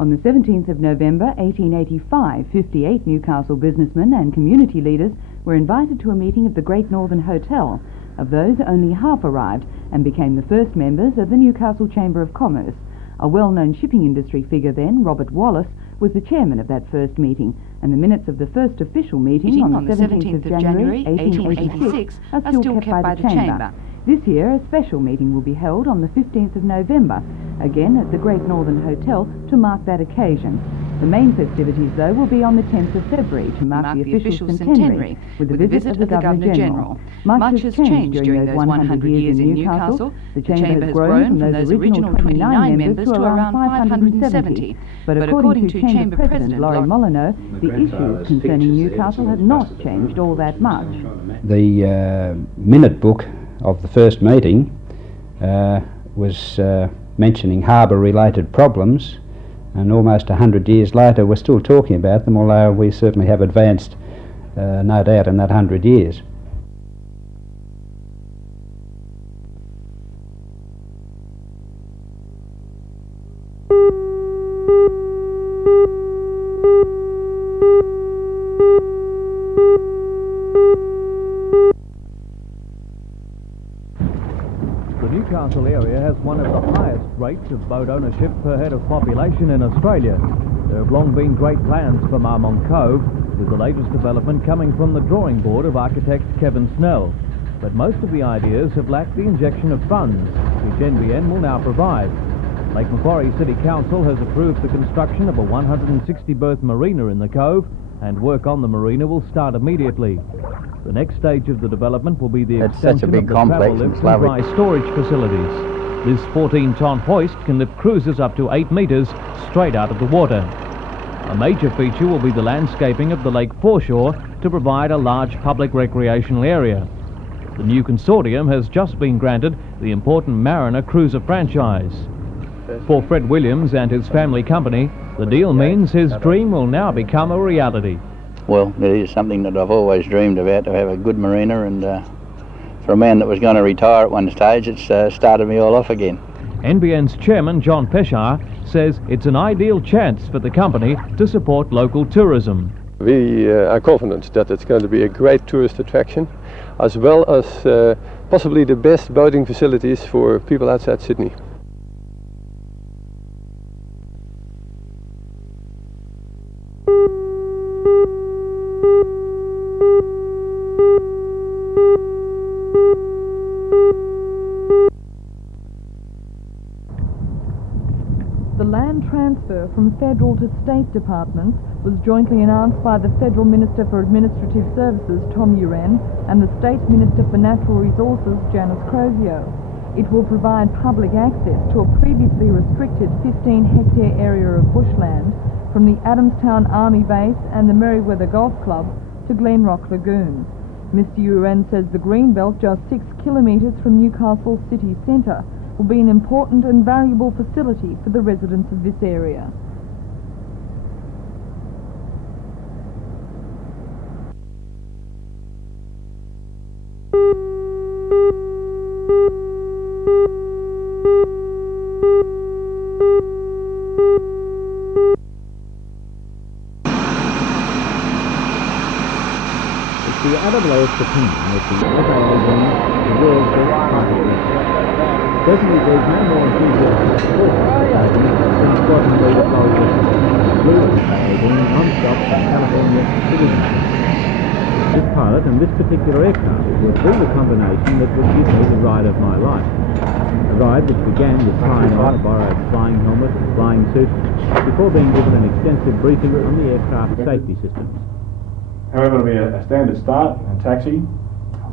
On the 17th of November 1885, 58 Newcastle businessmen and community leaders were invited to a meeting of the Great Northern Hotel. Of those, only half arrived and became the first members of the Newcastle Chamber of Commerce. A well-known shipping industry figure then, Robert Wallace, was the chairman of that first meeting, and the minutes of the first official meeting on the 17th of January 1886 are still kept by the Chamber. This year, a special meeting will be held on the 15th of November, again at the Great Northern Hotel, to mark that occasion. The main festivities, though, will be on the 10th of February to mark the official centenary with the visit of the Governor-General. Much has changed during those 100 years in Newcastle. The Chamber has grown from those original 29 members to around 570. But according to Chamber President Laurie Molyneux, the issues concerning Newcastle have not changed all that much. The minute book of the first meeting was mentioning harbour-related problems, and almost 100 years later we're still talking about them, although we certainly have advanced, no doubt, in that 100 years. The Newcastle area has one of the highest rates of boat ownership per head of population in Australia. There have long been great plans for Marmont Cove, with the latest development coming from the drawing board of architect Kevin Snell. But most of the ideas have lacked the injection of funds, which NBN will now provide. Lake Macquarie City Council has approved the construction of a 160-berth marina in the cove, and work on the marina will start immediately. The next stage of the development will be the extension of the travel lifts and dry storage facilities. This 14-ton hoist can lift cruisers up to 8 metres straight out of the water. A major feature will be the landscaping of the lake foreshore to provide a large public recreational area. The new consortium has just been granted the important Mariner cruiser franchise. For Fred Williams and his family company, the deal means his dream will now become a reality. Well, it is something that I've always dreamed about, to have a good marina, and for a man that was going to retire at one stage, it's started me all off again. NBN's chairman, John Peshar, says it's an ideal chance for the company to support local tourism. We are confident that it's going to be a great tourist attraction, as well as possibly the best boating facilities for people outside Sydney. The land transfer from federal to state departments was jointly announced by the Federal Minister for Administrative Services, Tom Uren, and the State Minister for Natural Resources, Janice Crozier. It will provide public access to a previously restricted 15-hectare area of bushland from the Adamstown Army Base and the Merriweather Golf Club to Glenrock Lagoon. Mr Uren says the Greenbelt, just 6 kilometres from Newcastle city centre, will be an important and valuable facility for the residents of this area. It's the AAA's opinion that the FAA is the world's best partnership. Certainly there's no more enthusiastic sport than squatting leader Florida being non-stop from California to Sydney. This pilot and this particular aircraft will be the combination that would give me the ride of my life. A ride which began with trying on a borrowed flying helmet and flying suit before being given an extensive briefing on the aircraft safety systems. However, it'll be a standard start and taxi.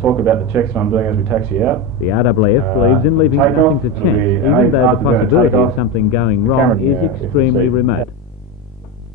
Talk about the checks that I'm doing as we taxi out. The RAAF believes in leaving nothing to chance, even though the possibility of something going wrong is extremely remote.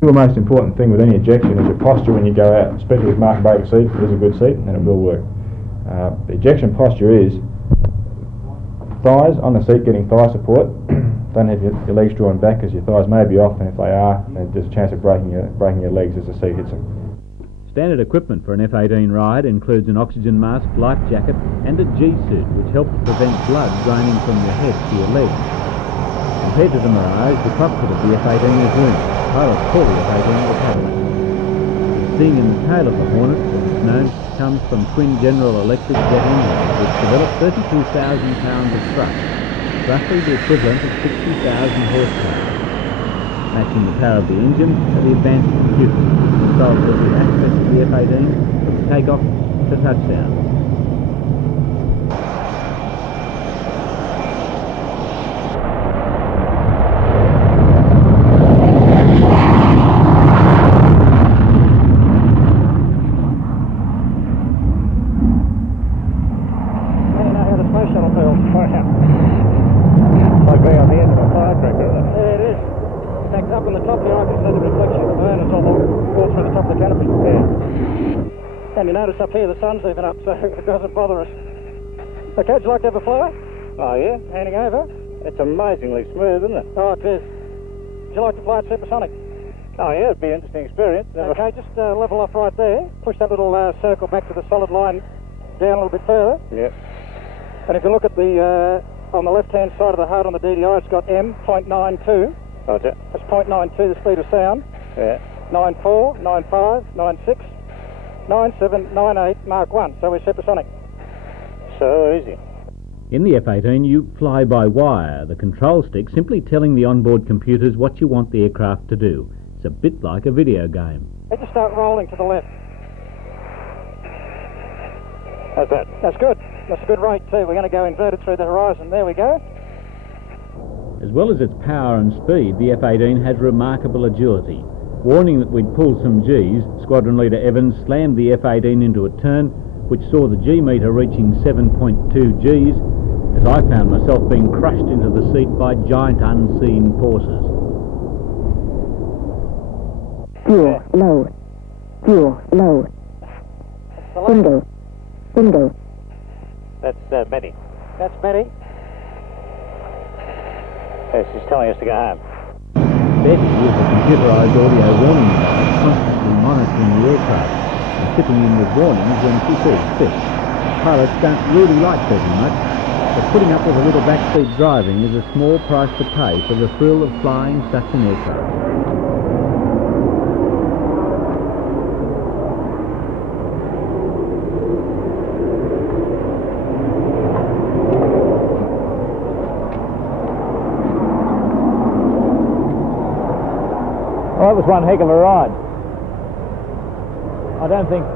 The most important thing with any ejection is your posture when you go out, especially with mark and brake seat. If it is a good seat, then it will work. The ejection posture is thighs on the seat, getting thigh support. Don't have your legs drawn back, because your thighs may be off, and if they are, then there's a chance of breaking your legs as the seat hits them. Standard equipment for an F-18 ride includes an oxygen mask, life jacket and a G-suit, which helps prevent blood draining from your head to your legs. Compared to the Mirage, the cockpit of the F-18 is roomy. Pilots call the F-18 the Cadillac. The steam in the tail of the Hornet, as it's known, comes from twin General Electric jet engines, which develop 32,000 pounds of thrust, roughly the equivalent of 60,000 horsepower. Matching the power of the engine are the advanced computers, which control every aspect of the F-18 from takeoff to touchdown. And you notice up here the sun's even up, so it doesn't bother us. Okay, would you like to have a fly? Oh yeah, handing over. It's amazingly smooth, isn't it? Oh, it is. Would you like to fly it supersonic? Oh yeah, it'd be an interesting experience. Okay, just level off right there. Push that little circle back to the solid line down a little bit further. Yeah. And if you look at the on the left-hand side of the HUD on the DDI, it's got M.92. Roger. That's 0.92, the speed of sound. Yeah. 94, 95, 96. 97, 98, Mark 1, so we're supersonic. So easy. In the F-18 you fly by wire, the control stick simply telling the onboard computers what you want the aircraft to do. It's a bit like a video game. Let's just start rolling to the left. How's that? That's good. That's a good rate too. We're going to go inverted through the horizon. There we go. As well as its power and speed, the F-18 has remarkable agility. Warning that we'd pull some Gs, Squadron Leader Evans slammed the F-18 into a turn which saw the G-meter reaching 7.2 Gs as I found myself being crushed into the seat by giant unseen forces. Fuel low. Fuel low. Window. Window. That's Betty. That's Betty. Yes, she's telling us to go home. Betty is a computerised audio warning device constantly monitoring the aircraft and chipping in with warnings when she sees fit. Pilots don't really like Betty much, but putting up with a little backseat driving is a small price to pay for the thrill of flying such an aircraft. Well, that was one heck of a ride. I don't think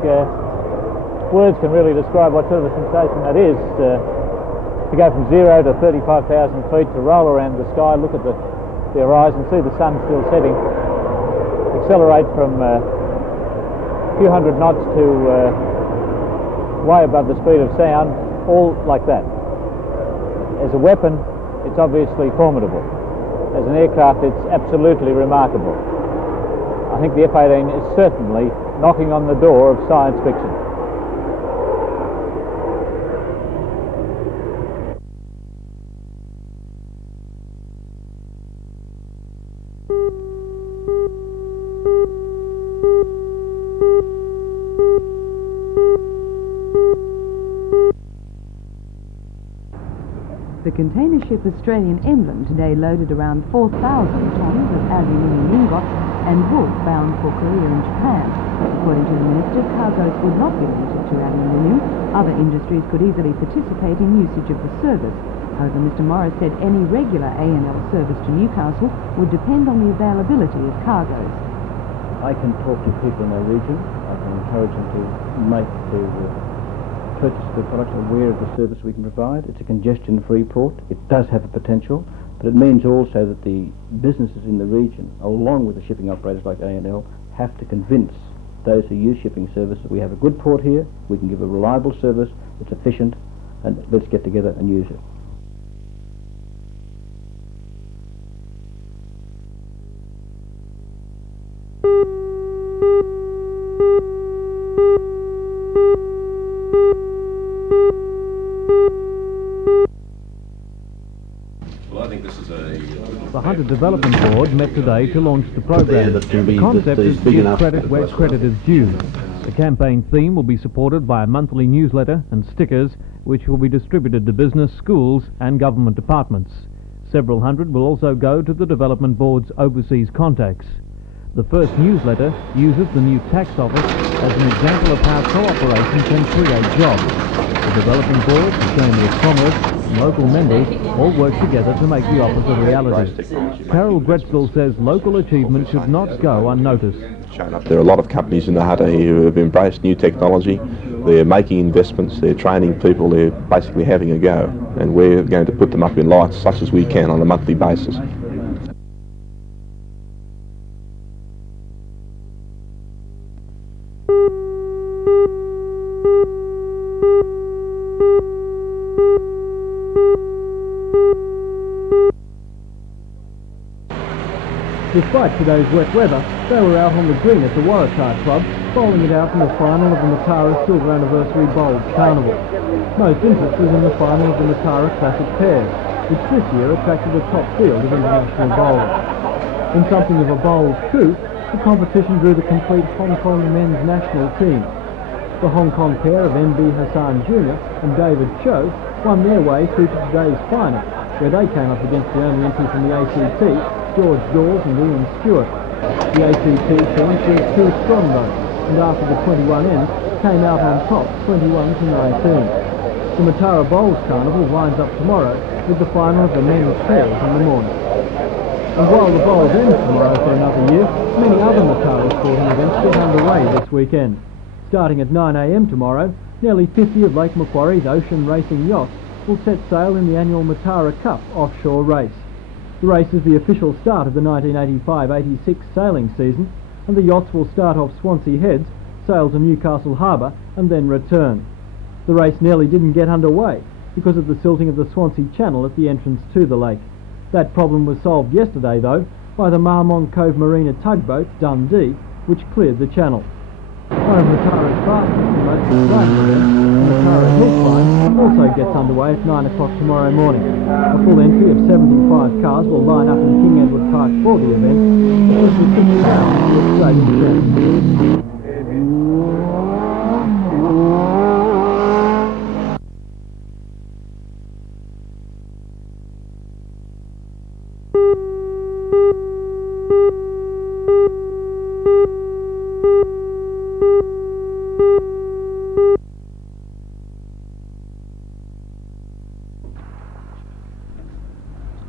words can really describe what sort of a sensation that is. To go from 0 to 35,000 feet, to roll around the sky, look at the horizon, see the sun still setting, accelerate from a few hundred knots to way above the speed of sound, all like that. As a weapon, it's obviously formidable. As an aircraft, it's absolutely remarkable. I think the F-18 is certainly knocking on the door of science fiction. The container ship Australian emblem today loaded around 4,000 tons of aluminium ingots and wool bound for Korea and Japan. According to the Minister, cargoes would not be limited to aluminium. Other industries could easily participate in usage of the service. However, Mr Morris said any regular ANL service to Newcastle would depend on the availability of cargoes. I can talk to people in our region. I can encourage them to purchase the product, aware of the service we can provide. It's a congestion-free port. It does have a potential, but it means also that the businesses in the region, along with the shipping operators like ANL, have to convince those who use shipping services we have a good port here, we can give a reliable service, it's efficient, and let's get together and use it. The Hunter Development Board met today to launch the program. The concept is to give credit where credit is due. The campaign theme will be supported by a monthly newsletter and stickers which will be distributed to business, schools and government departments. Several hundred will also go to the Development Board's overseas contacts. The first newsletter uses the new tax office as an example of how cooperation can create jobs. The Development Board, the Chamber of Commerce, and local members all work together to make the office a reality. Carol Gretzel says local achievement should not go unnoticed. There are a lot of companies in the Hunter here who have embraced new technology. They're making investments, they're training people, they're basically having a go, and we're going to put them up in lights such as we can on a monthly basis. Despite today's wet weather, they were out on the green at the Waratah Club, bowling it out in the final of the Matara Silver Anniversary Bowls Carnival. Most interest was in the final of the Matara Classic Pairs, which this year attracted a top field of international bowlers. In something of a bowls coup, the competition drew the complete Hong Kong men's national team. The Hong Kong pair of MB Hassan Jr. and David Cho won their way through to today's final, where they came up against the only entry from the ACT, George Dawes and Ian Stewart. The ACT team proved too strong though, and after the 21 ends, came out on top 21 to 19. The Matara Bowls Carnival winds up tomorrow with the final of the men's pairs in the morning. And while the bowls end tomorrow for another year, many other Matara sporting events get underway this weekend. Starting at 9 a.m. tomorrow, nearly 50 of Lake Macquarie's ocean racing yachts will set sail in the annual Matara Cup offshore race. The race is the official start of the 1985-86 sailing season, and the yachts will start off Swansea Heads, sail to Newcastle Harbour and then return. The race nearly didn't get underway because of the silting of the Swansea Channel at the entrance to the lake. That problem was solved yesterday though by the Marmont Cove Marina tugboat Dundee, which cleared the channel. One of Matara's fastest and most exciting events, the Matara Hill Climb, also gets underway at 9 o'clock tomorrow morning. A full entry of 75 cars will line up in King Edward Park for the event, which is the 6th round of the Australian Championship.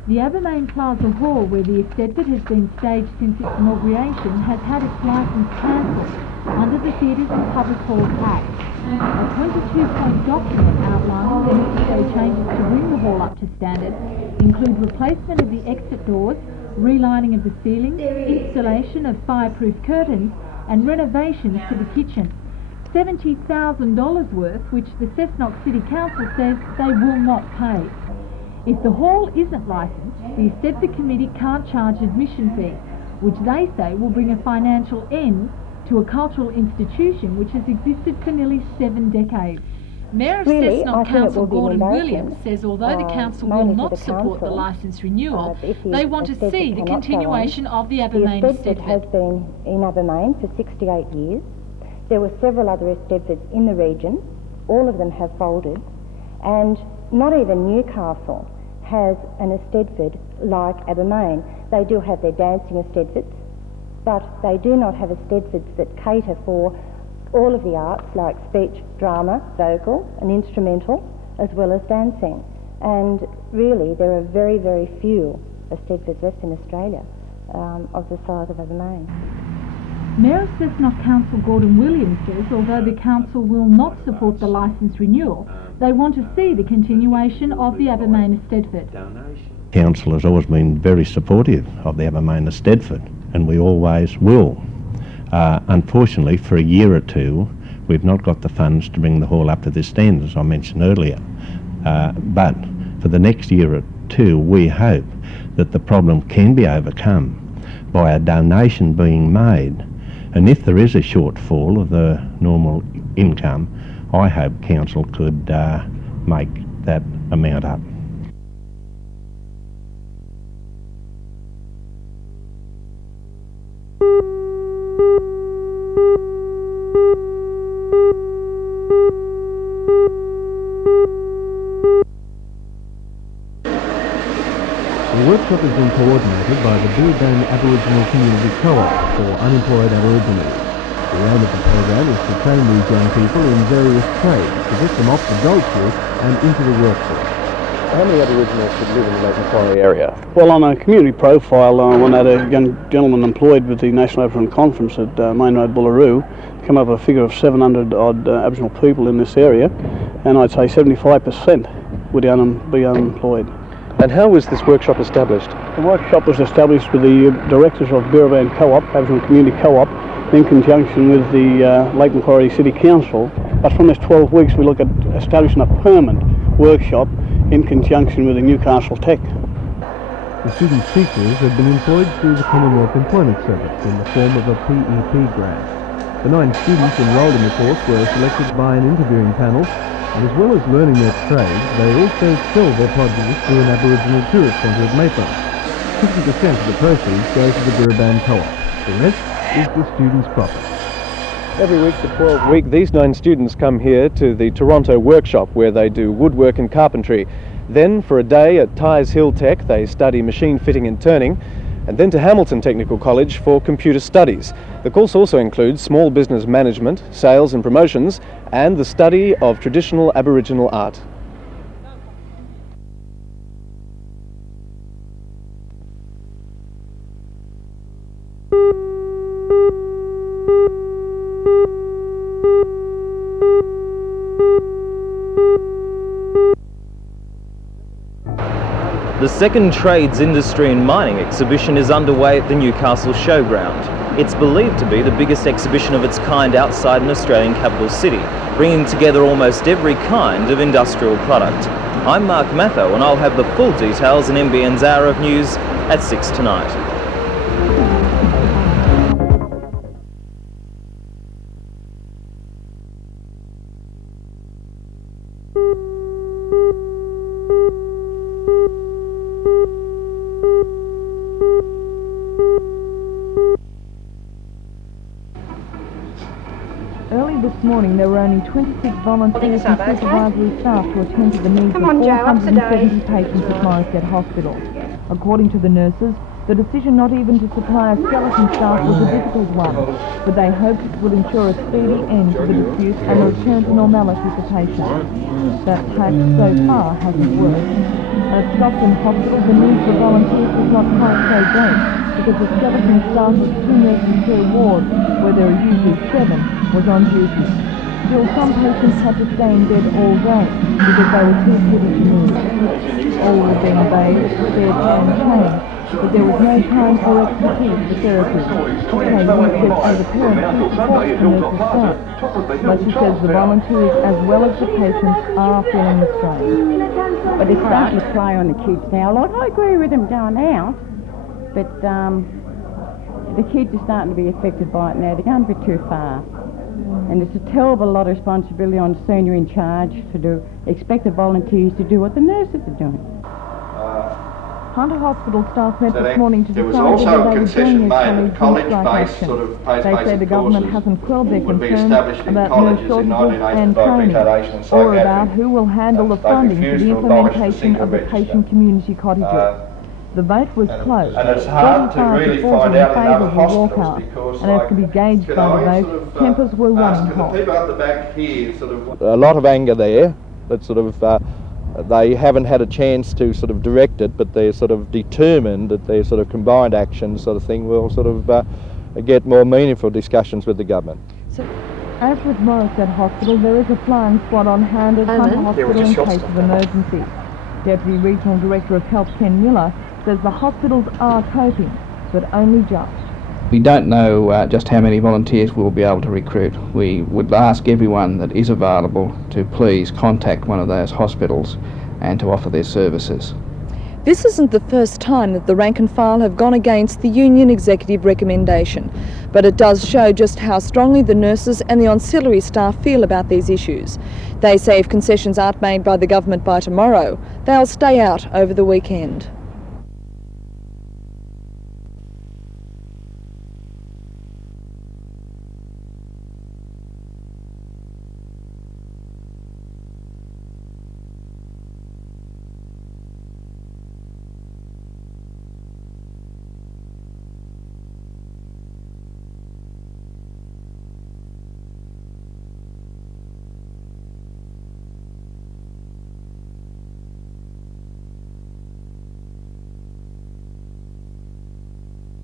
The Abermain Plaza Hall, where the Eisteddfod has been staged since its inauguration, has had its licence cancelled under the Theatres and Public Halls Act. A 22-point document outlining the necessary changes to bring the hall up to standard include replacement of the exit doors, relining of the ceilings, installation of fireproof curtains and renovations to the kitchen. $70,000 worth, which the Cessnock City Council says they will not pay. If the hall isn't licensed, the Eisteddfod Committee can't charge admission fee, which they say will bring a financial end to a cultural institution which has existed for nearly 7 decades. Mayor of Cessnock Council Gordon Williams says although the council will not support the licence renewal, they want to see the continuation of the Abermain Eisteddfod. The Eisteddfod has been in Abermain for 68 years. There were several other Eisteddfods in the region. All of them have folded, and not even Newcastle has an Eisteddfod like Abermain. They do have their dancing Eisteddfods, but they do not have Eisteddfods that cater for all of the arts like speech, drama, vocal and instrumental, as well as dancing. And really there are very, very few Eisteddfods left in Australia of the size of Abermain. Mayor of Cessnock Council Gordon Williams says although the council will not support the licence renewal, they want to see the continuation of the Abermain Eisteddfod. Council has always been very supportive of the Abermain Eisteddfod, and we always will. Unfortunately, for a year or two, we've not got the funds to bring the hall up to this standard, as I mentioned earlier. But for the next year or two, we hope that the problem can be overcome by a donation being made. And if there is a shortfall of the normal income, I hope Council could make that amount up. The workshop has been coordinated by the Brisbane Aboriginal Community Co-op for unemployed Aborigines. The aim of the program is to train these young people in various trades to get them off the gold shift and into the workforce. How many Aboriginals should live in the Lake Macquarie area? Well, on a community profile, one had a young gentleman employed with the National Aboriginal Conference at Main Road, Bullaroo, come up with a figure of 700 odd Aboriginal people in this area, and I'd say 75% would be unemployed. And how was this workshop established? The workshop was established with the directors of Brisbane Co-op, Aboriginal Community Co-op, in conjunction with the Lake Macquarie City Council. But from this 12 weeks we look at establishing a permanent workshop in conjunction with the Newcastle Tech. The student teachers have been employed through the Commonwealth Employment Service in the form of a PEP grant. The 9 students enrolled in the course were selected by an interviewing panel, and as well as learning their trade, they also sell their produce through an Aboriginal tourist centre at Maitland. 50% of the proceeds go to the Brisbane Co-op. The rest is the students' profit. Every week for 12 weeks, these 9 students come here to the Toronto workshop where they do woodwork and carpentry. Then for a day at Tyres Hill Tech they study machine fitting and turning, and then to Hamilton Technical College for computer studies. The course also includes small business management, sales and promotions, and the study of traditional Aboriginal art. The second Trades, Industry and Mining exhibition is underway at the Newcastle Showground. It's believed to be the biggest exhibition of its kind outside an Australian capital city, bringing together almost every kind of industrial product. I'm Mark Matho and I'll have the full details in NBN's Hour of News at 6 tonight. Early this morning, there were only 26 volunteers and supervisory staff to attend to the needs of 470 patients at Morisset Hospital. According to the nurses, the decision not even to supply a skeleton staff was a difficult one, but they hoped it will ensure a speedy end to the dispute and a return to normality for patients. That tact so far hasn't worked. At Stockton Hospital, the need for volunteers was not quite so great, because the skeleton staff of 2 nurses per ward, where there are usually 7, was on duty. Still, some patients had to stay in bed all day because they were too heavy to move. All were being bathed, fed and changed, but there was no time or expertise for therapy. Okay, one said as a parent who supports the nurses' staff, but she says the volunteers as well as the patients are feeling the strain. But they're starting to play on the kids now. Like, I agree with them going out, but the kids are starting to be affected by it now. They're going a bit too far. And it's a terrible lot of responsibility on the senior in charge to expect the volunteers to do what the nurses are doing. Hunter Hospital staff met this morning to there decide was also whether a they would join concession their made that colleagues in strike college-based action. sort of They say post-basic the government courses hasn't quelled their would be concerns established in about colleges nurse in shortages and 1985 training, accreditation and or about psychiatry. who will handle the They funding for refused the to abolish the implementation single of the register. patient community cottages. The vote was close. And it's hard to 35 really to 40 find in out in favour other of a hospitals walkout, because, and as could be gauged can by the I vote, tempers were running ask hot. the people at the back here sort of... A lot of anger there, that sort of they haven't had a chance to sort of direct it, but they're sort of determined that their sort of combined action sort of thing will sort of get more meaningful discussions with the government. As with Morisset Hospital, there is a flying squad on hand at Hunter Hospital in case of emergency. Deputy Regional Director of Health Ken Miller says the hospitals are coping, but only just. We don't know just how many volunteers we'll be able to recruit. We would ask everyone that is available to please contact one of those hospitals and to offer their services. This isn't the first time that the rank and file have gone against the union executive recommendation, but it does show just how strongly the nurses and the ancillary staff feel about these issues. They say if concessions aren't made by the government by tomorrow, they'll stay out over the weekend.